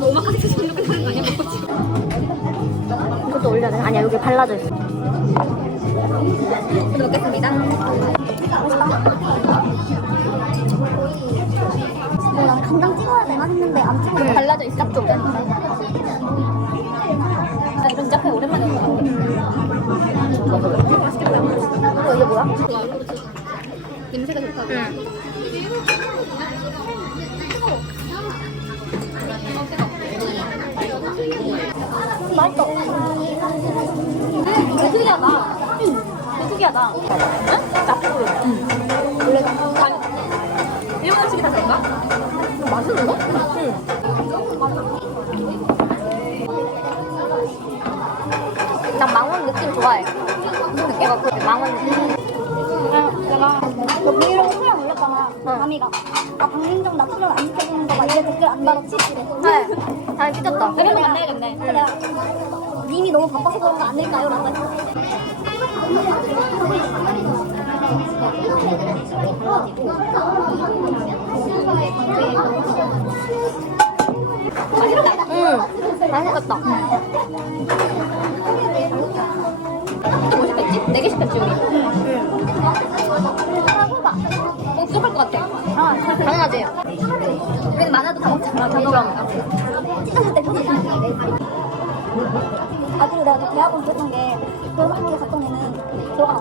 오마카세 생각하는 뭐 거 아니야? 이것도 올려야 돼? 아니야 여기 발라져 있어. 먹겠습니다. 뭐 나는 간장 찍어야 되나 했는데 안 찍어도 응. 발라져 있어 좀. 나 이런 카페 오랜만에 먹어. 어 이게 뭐야? 냄새가 좋다. 응. 맛있어. 되게 특이하다. 특이하다. 응? 나쁘고. 응. 원래 간 일본 음식이 다 그런가? 맛있는 거? 난 망원 느낌 좋아해. 무슨 느낌? 어, 그 망원 느낌. 내가 그 브이로그 소량 올렸잖아. 아미가. 아 박민정 나 출연 안 시켜주는 거막 이래 댓글 안 달았지? 이래. 네. 잘 삐졌다. 내가 만나야겠네. 내가 님이 너무 바빠서 그런 거 아닐까요? 라고 했어. 응. 맛있겠다. 뭐? 네개 시켰지 우리. 어, 부족할 것 같아. 아, 당연하지. 우리는 많아도 다 먹잖아. 다 그럼. 찍었을 때 표정이 아 그리고 내가 그 대학원 들었던 게 교환학교 갔던 애는 들어가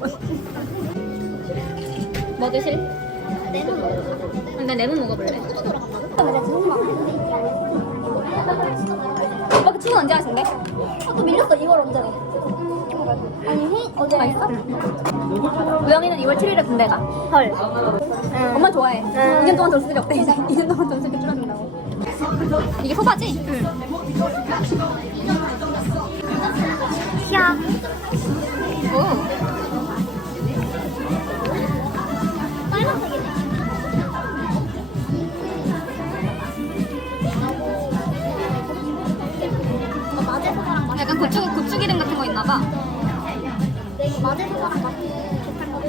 뭐 드실? 먹어 근데 레몬 먹어볼래. 지금 막 오빠 그 친구 언제 하신대? 아, 또 밀렸어 2월 언제래 아니 해 어제 맛있어? 우영이는 2월 7일에 군대 가. 헐. 엄마 좋아해. 응. 2년 동안 돈 쓰기 없대 이제. 2년 동안 돈 쓰기 줄여준다고. 이게 소바지? 응. 고추 고추 기름 같은 거 있나 봐. 이거 마제 소바랑 맛 비슷한 거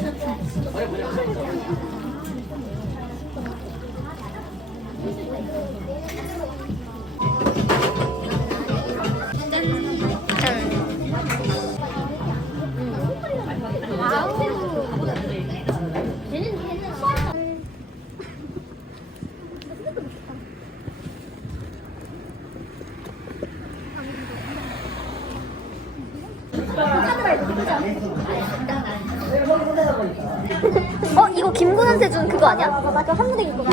어 이거 김구한테 준 그거 아니야? 맞아 한 무대 입고 가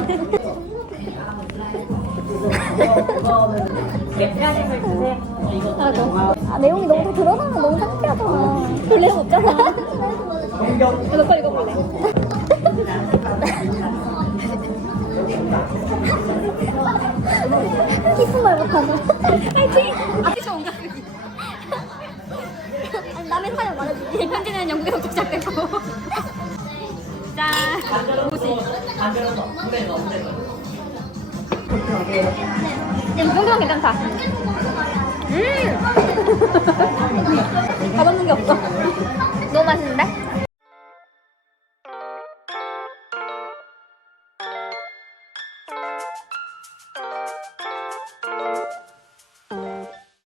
아, 내용이 너무 들어가면 너무 창피하잖아. 볼 내용 없잖아. 이거 빨리 이거 볼래. 키스 말 못하는. 파이팅! 편지는 영국에서 시작되고. 짠. 이 정도면 괜찮다. 음.